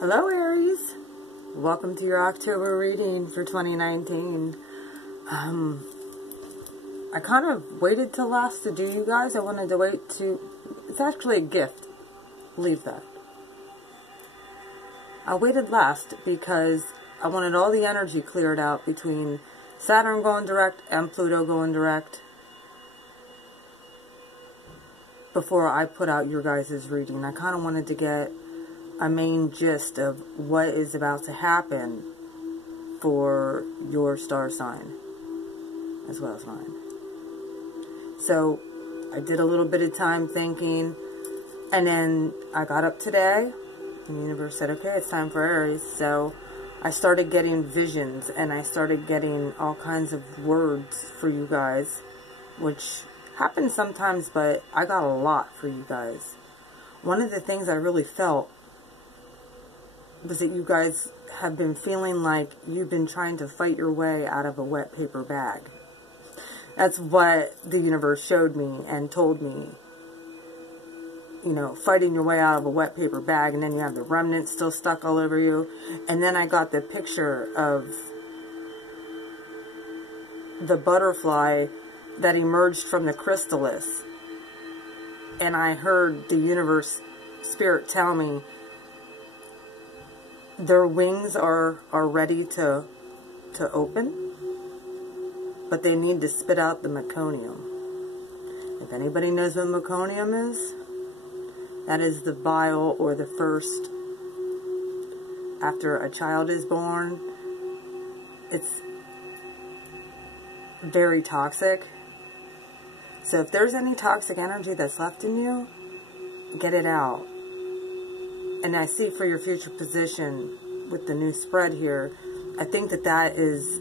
Hello Aries, welcome to your October reading for 2019. I kind of waited till last to do you guys. I wanted to wait to, it's actually a gift, believe that. I waited last because I wanted all the energy cleared out between Saturn going direct and Pluto going direct before I put out your guys' reading. I kind of wanted to get a main gist of what is about to happen for your star sign as well as mine. So I did a little bit of time thinking, and then I got up today and the universe said, okay, it's time for Aries. So I started getting visions and I started getting all kinds of words for you guys, which happens sometimes, but I got a lot for you guys. One of the things I really felt was that you guys have been feeling like you've been trying to fight your way out of a wet paper bag. That's what the universe showed me and told me. You know, fighting your way out of a wet paper bag, and then you have the remnants still stuck all over you. And then I got the picture of the butterfly that emerged from the chrysalis. And I heard the universe spirit tell me their wings are ready to open, but they need to spit out the meconium. If anybody knows what meconium is, that is the bile or the first, after a child is born. It's very toxic. So if there's any toxic energy that's left in you, get it out. And I see for your future position with the new spread here, I think that that is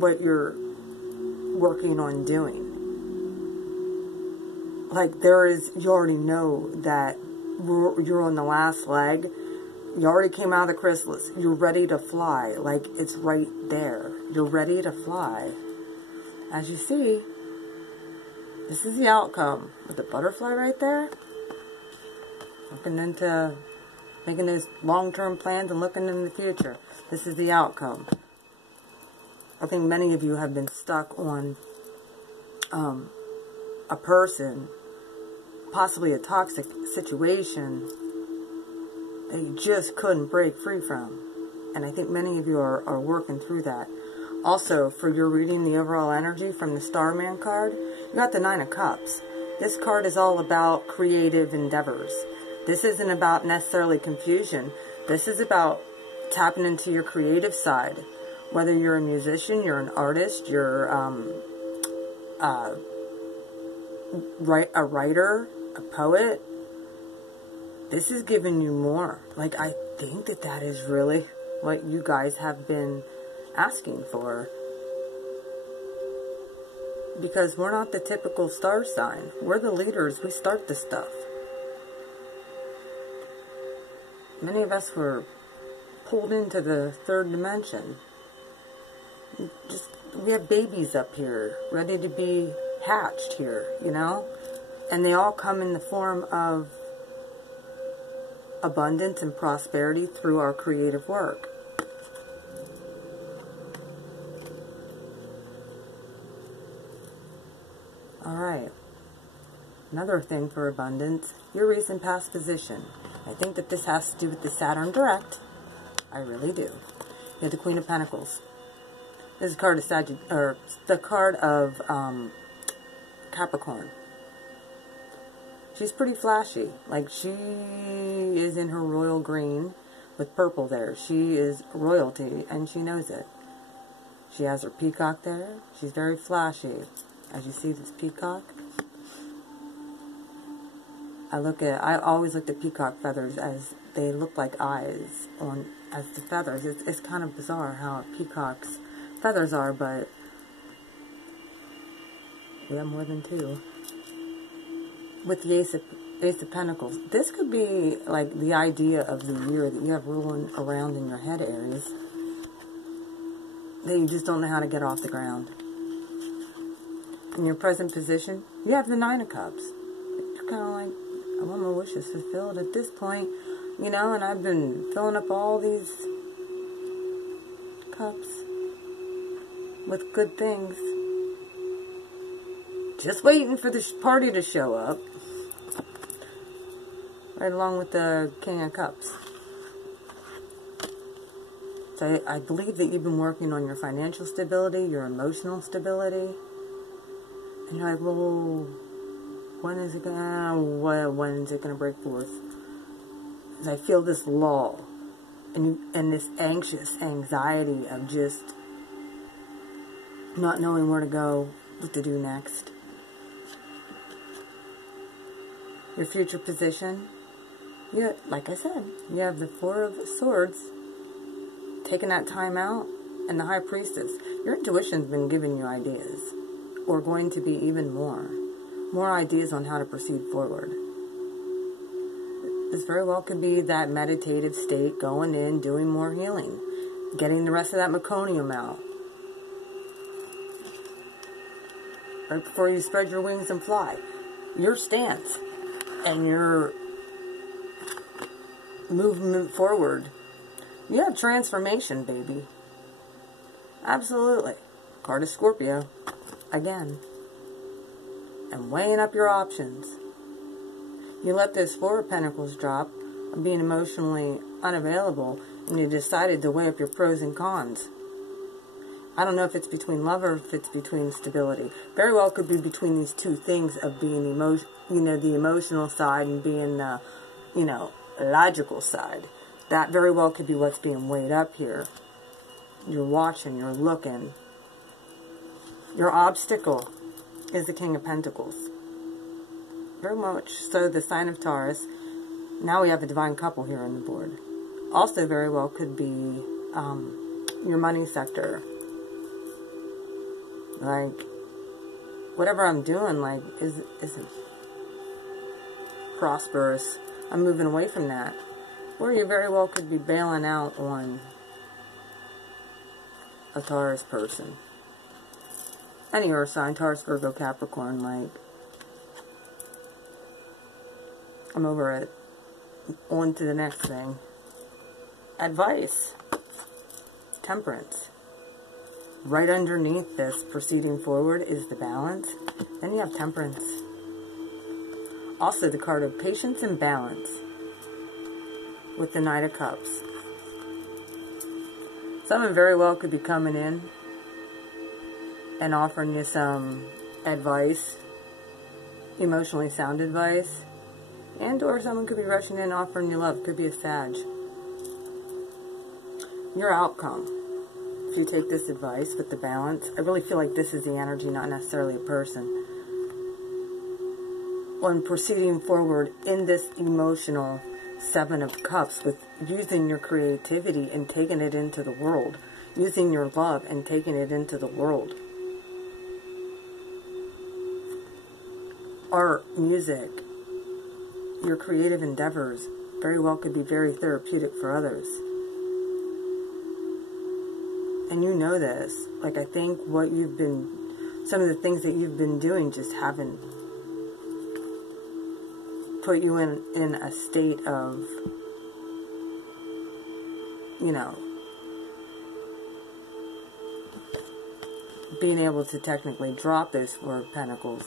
what you're working on doing. Like you already know that you're on the last leg. You already came out of the chrysalis. You're ready to fly. Like it's right there. You're ready to fly. As you see, this is the outcome with the butterfly right there. Looking into making those long-term plans and looking in the future. This is the outcome. I think many of you have been stuck on a person, possibly a toxic situation that you just couldn't break free from. And I think many of you are working through that. Also, for your reading, the overall energy from the Starman card, you got the Nine of Cups. This card is all about creative endeavors. This isn't about necessarily confusion. This is about tapping into your creative side. Whether you're a musician, you're an artist, you're a writer, a poet. This is giving you more. Like, I think that is really what you guys have been asking for. Because we're not the typical star sign. We're the leaders. We start the stuff. Many of us were pulled into the third dimension. We have babies up here, ready to be hatched here, you know? And they all come in the form of abundance and prosperity through our creative work. Alright. Another thing for abundance, your recent past position. I think that this has to do with the Saturn direct. I really do. You have the Queen of Pentacles. This is a card of the card of Capricorn. She's pretty flashy. Like, she is in her royal green with purple there. She is royalty, and she knows it. She has her peacock there. She's very flashy. As you see this peacock, I always looked at peacock feathers as they look like eyes as the feathers. It's kind of bizarre how a peacock's feathers are, but we have more than two. With the Ace of Pentacles, this could be like the idea of the year that you have rolling around in your head, Aries, that you just don't know how to get off the ground. In your present position, you have the Nine of Cups. You're kind of like, I want my wishes fulfilled. At this point, You know, and I've been filling up all these cups with good things. Just waiting for this party to show up. Right along with the King of Cups. So I believe that you've been working on your financial stability, your emotional stability. And you're like, well, when is it gonna break forth? Because I feel this lull. And this anxious anxiety of just not knowing where to go, what to do next. Your future position. Yeah, like I said, you have the Four of Swords, taking that time out, and the High Priestess. Your intuition's been giving you ideas, or going to be even more ideas on how to proceed forward. This very well could be that meditative state, going in, doing more healing, getting the rest of that meconium out. Right before you spread your wings and fly. Your stance and your movement forward. You have transformation, baby. Absolutely. Card of Scorpio. Again. And weighing up your options. You let this Four of Pentacles drop, being emotionally unavailable, and you decided to weigh up your pros and cons. I don't know if it's between love or if it's between stability. Very well could be between these two things of being the emotional side and being the, logical side. That very well could be what's being weighed up here. You're watching, you're looking. Your obstacle is the King of Pentacles. Very much so the sign of Taurus. Now we have a divine couple here on the board. Also very well could be your money sector. Like, whatever I'm doing, like, isn't prosperous. I'm moving away from that. Or you very well could be bailing out on a Taurus person. Any earth sign, Taurus, Virgo, Capricorn, like, I'm over it. On to the next thing. Advice. Temperance. Right underneath this, proceeding forward, is the Balance. Then you have Temperance. Also the card of Patience and Balance with the Knight of Cups. Someone very well could be coming in and offering you some advice, emotionally sound advice, and or someone could be rushing in offering you love. Could be a Sag. Your outcome, if you take this advice with the Balance, I really feel like this is the energy, not necessarily a person. When proceeding forward in this emotional Seven of Cups, with using your creativity and taking it into the world. Using your love and taking it into the world. Art, music, your creative endeavors very well could be very therapeutic for others. And you know this. Like, I think some of the things that you've been doing just haven't put you in a state of, being able to technically drop those Four of Pentacles.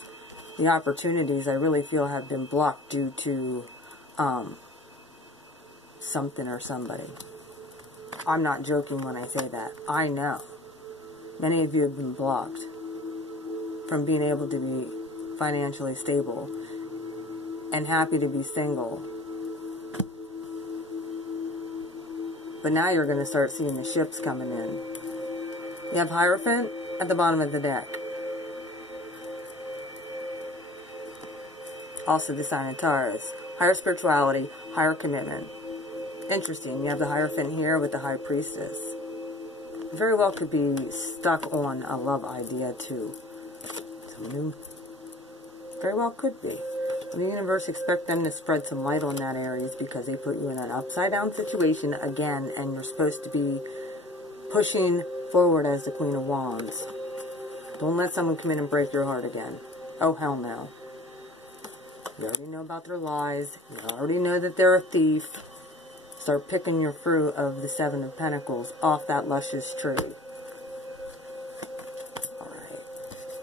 The opportunities, I really feel, have been blocked due to something or somebody. I'm not joking when I say that. I know. Many of you have been blocked from being able to be financially stable and happy to be single. But now you're going to start seeing the ships coming in. You have Hierophant at the bottom of the deck. Also the sign of Taurus. Higher spirituality, higher commitment. Interesting. You have the Hierophant here with the High Priestess. Very well could be stuck on a love idea too. Very well could be. The universe expects them to spread some light on that, Aries, because they put you in an upside down situation again, and you're supposed to be pushing forward as the Queen of Wands. Don't let someone come in and break your heart again. Oh, hell no. You already know about their lies. You already know that they're a thief. Start picking your fruit of the Seven of Pentacles off that luscious tree. Alright.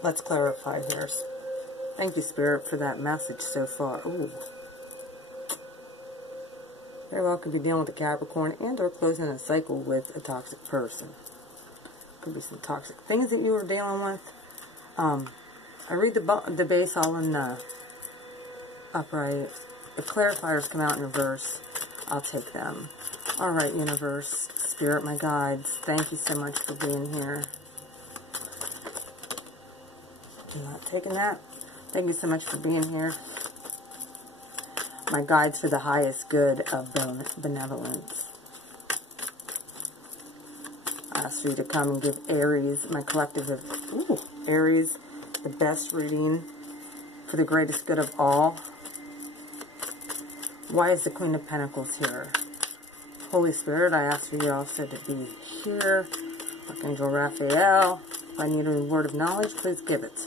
Let's clarify here. Thank you, Spirit, for that message so far. Ooh. Very well could be dealing with a Capricorn and or closing a cycle with a toxic person. Could be some toxic things that you were dealing with. I read the base all in the upright. If clarifiers come out in reverse, I'll take them. Alright, universe, Spirit, my guides, thank you so much for being here. I'm not taking that. Thank you so much for being here. My guides for the highest good of benevolence. I ask you to come and give Aries, my collective of Aries, the best reading for the greatest good of all. Why is the Queen of Pentacles here? Holy Spirit, I ask for you also to be here. Archangel Raphael, if I need a word of knowledge, please give it.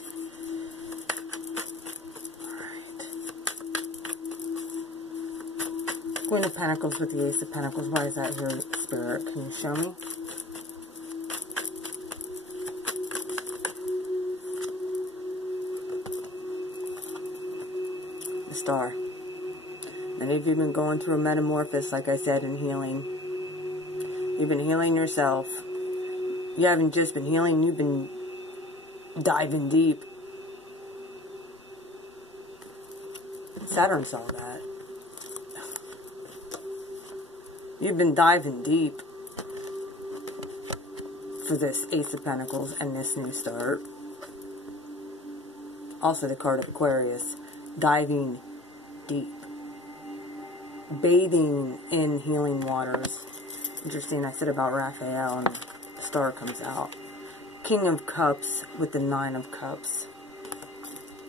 Queen of Pentacles with the Ace of Pentacles. Why is that here, Spirit? Can you show me? The Star. Many of you have been going through a metamorphosis, like I said, in healing. You've been healing yourself. You haven't just been healing, you've been diving deep. Saturn saw that. You've been diving deep for this Ace of Pentacles and this new start. Also the card of Aquarius. Diving deep. Bathing in healing waters. Interesting, I said about Raphael and the Star comes out. King of Cups with the Nine of Cups.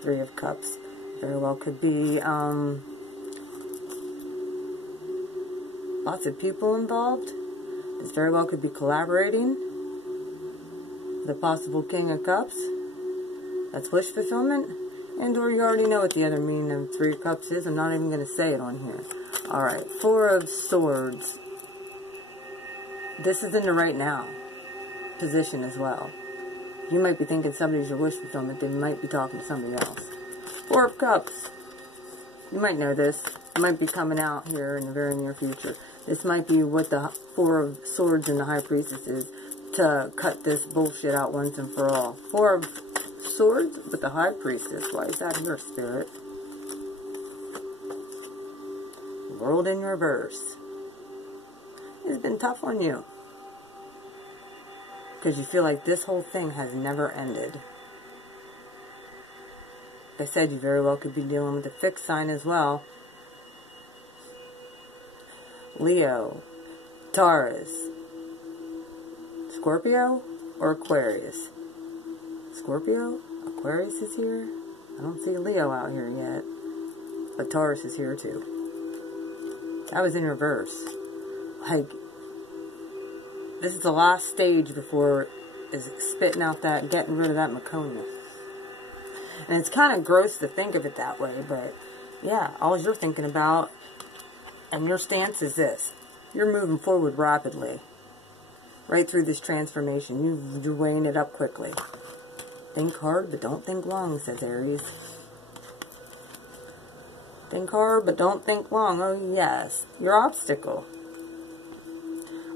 Three of Cups. Very well could be lots of people involved. This very well could be collaborating. The possible King of Cups. That's wish fulfillment. And or you already know what the other meaning of Three of Cups is. I'm not even going to say it on here. Alright, Four of Swords. This is in the right now position as well. You might be thinking somebody's your wish fulfillment. They might be talking to somebody else. Four of Cups. You might know this. It might be coming out here in the very near future. This might be what the Four of Swords and the High Priestess is to cut this bullshit out once and for all. Four of Swords with the High Priestess. Why is that here, Spirit? World in reverse. It's been tough on you. Because you feel like this whole thing has never ended. Like I said, you very well could be dealing with a fixed sign as well. Leo, Taurus, Scorpio, or Aquarius? Scorpio? Aquarius is here? I don't see Leo out here yet. But Taurus is here too. That was in reverse. Like, this is the last stage before is spitting out that, getting rid of that Meconia. And it's kind of gross to think of it that way, but yeah, all you're thinking about and your stance is this. You're moving forward rapidly. Right through this transformation. You're weighing it up quickly. Think hard, but don't think long, says Aries. Think hard, but don't think long. Oh, yes. Your obstacle.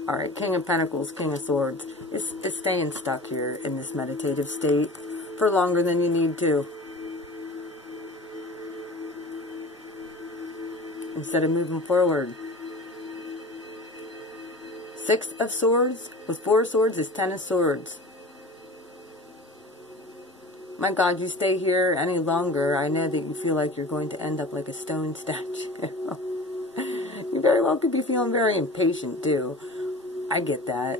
Alright, King of Pentacles, King of Swords. It's staying stuck here in this meditative state for longer than you need to. Instead of moving forward. Six of Swords with Four of Swords is Ten of Swords. My God, you stay here any longer, I know that you feel like you're going to end up like a stone statue. You very well could be feeling very impatient too. I get that.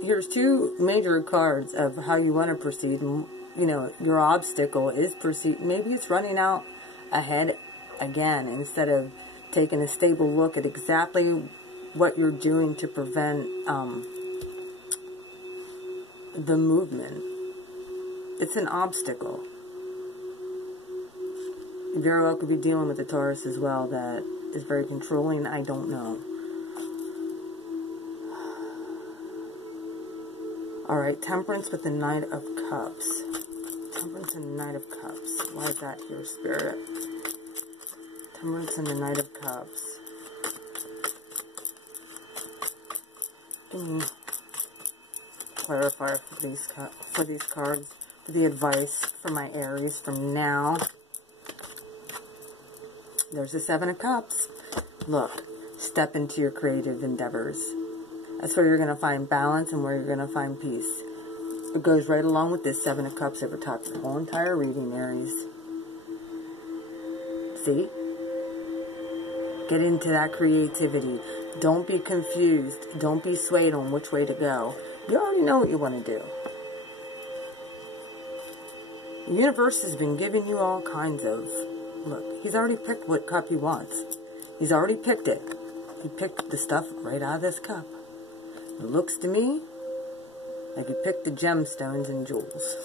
Here's two major cards of how you want to proceed. You know, your obstacle is proceed. Maybe it's running out ahead again instead of taking a stable look at exactly what you're doing to prevent the movement. It's an obstacle. You very well could be dealing with the Taurus as well that is very controlling. I don't know. Alright, Temperance with the Knight of Cups. Temperance and the Knight of Cups. Why is that here, Spirit? Temperance and the Knight of Cups. Give me clarifier for these cards, for the advice for my Aries from now. There's the Seven of Cups. Look, step into your creative endeavors. That's where you're going to find balance and where you're going to find peace. It goes right along with this Seven of Cups over top of the whole entire reading, Aries. See? Get into that creativity. Don't be confused. Don't be swayed on which way to go. You already know what you want to do. The universe has been giving you all kinds of... Look, he's already picked what cup he wants. He's already picked it. He picked the stuff right out of this cup. It looks to me like he picked the gemstones and jewels.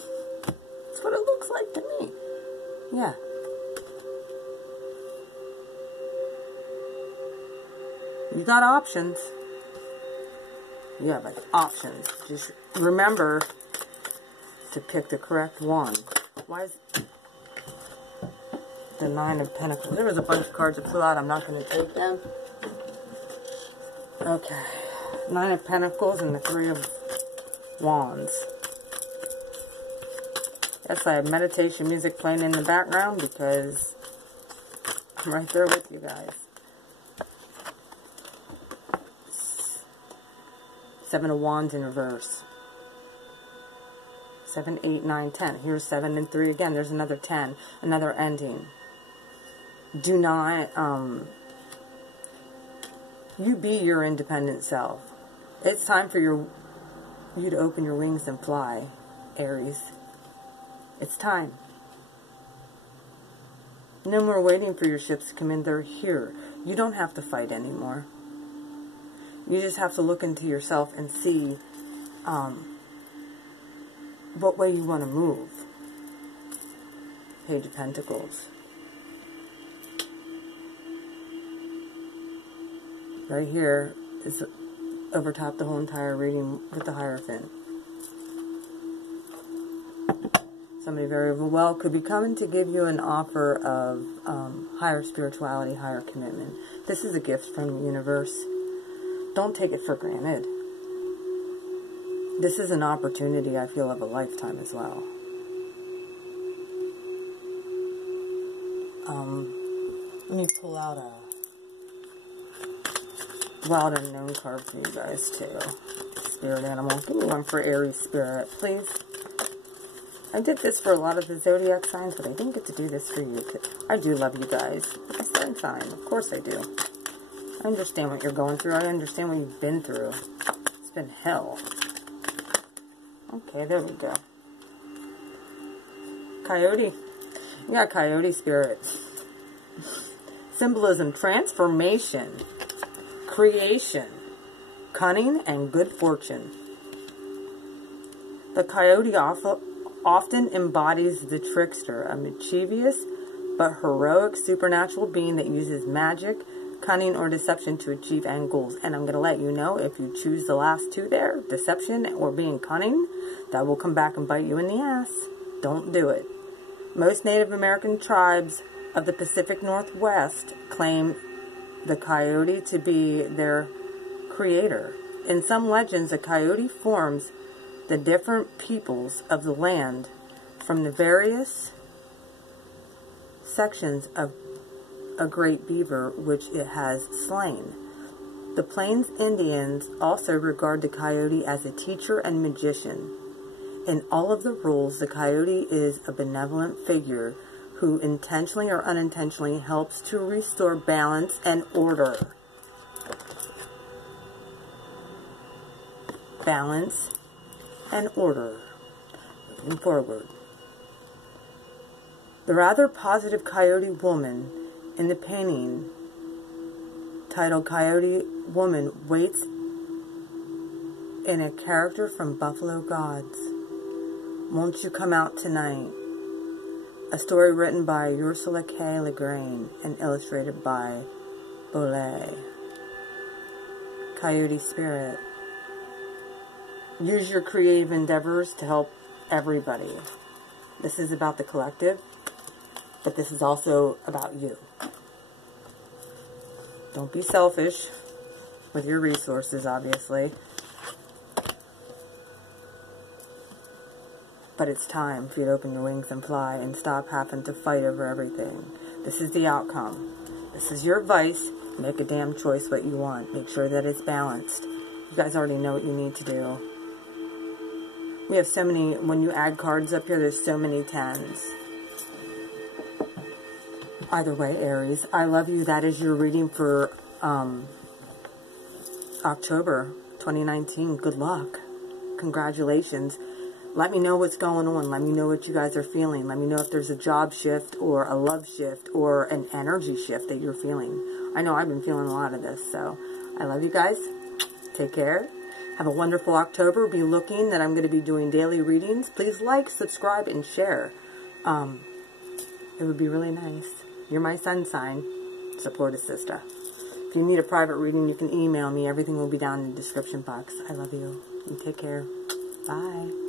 That's what it looks like to me. Yeah. You got options. You have options. Just remember to pick the correct one. Why is the Nine of Pentacles? There was a bunch of cards that flew out. I'm not going to take them. Okay. Nine of Pentacles and the Three of Wands. Yes, I have meditation music playing in the background because I'm right there with you guys. Seven of Wands in reverse. 7, 8, 9, 10. Here's 7 and 3 again. There's another 10. Another ending. Do not, you be your independent self. It's time for you to open your wings and fly, Aries. It's time. No more waiting for your ships to come in. They're here. You don't have to fight anymore. You just have to look into yourself and see what way you want to move. Page of Pentacles. Right here is over top the whole entire reading with the Hierophant. Somebody very well could be coming to give you an offer of higher spirituality, higher commitment. This is a gift from the universe. Don't take it for granted. This is an opportunity, I feel, of a lifetime as well. Let me pull out a wild unknown card for you guys too. Spirit animal. Give me one for Aries Spirit, please. I did this for a lot of the zodiac signs, but I didn't get to do this for you. I do love you guys. My sun sign. Of course I do. I understand what you're going through. I understand what you've been through. It's been hell. Okay, there we go. Coyote. You got Coyote Spirit. Symbolism, transformation, creation, cunning, and good fortune. The coyote often embodies the trickster, a mischievous but heroic supernatural being that uses magic, cunning, or deception to achieve end goals. And I'm going to let you know, if you choose the last two there, deception or being cunning, that will come back and bite you in the ass. Don't do it. Most Native American tribes of the Pacific Northwest claim the coyote to be their creator. In some legends, a coyote forms the different peoples of the land from the various sections of a great beaver which it has slain. The Plains Indians also regard the coyote as a teacher and magician. In all of the rules, the coyote is a benevolent figure who intentionally or unintentionally helps to restore balance and order. Balance and order. Moving forward. The rather positive coyote woman in the painting titled Coyote Woman waits in a character from Buffalo Gods. Won't You Come Out Tonight? A story written by Ursula K. Le Guin and illustrated by Ole. Coyote Spirit. Use your creative endeavors to help everybody. This is about the collective, but this is also about you. Don't be selfish with your resources, obviously. But it's time for you to open your wings and fly and stop having to fight over everything. This is the outcome. This is your advice. Make a damn choice what you want. Make sure that it's balanced. You guys already know what you need to do. We have so many, when you add cards up here, there's so many 10s. Either way, Aries, I love you. That is your reading for October 2019. Good luck. Congratulations. Let me know what's going on. Let me know what you guys are feeling. Let me know if there's a job shift or a love shift or an energy shift that you're feeling. I know I've been feeling a lot of this, so I love you guys. Take care. Have a wonderful October. Be looking that I'm going to be doing daily readings. Please like, subscribe, and share. It would be really nice. You're my sun sign. Support a sister. If you need a private reading, you can email me. Everything will be down in the description box. I love you. You take care. Bye.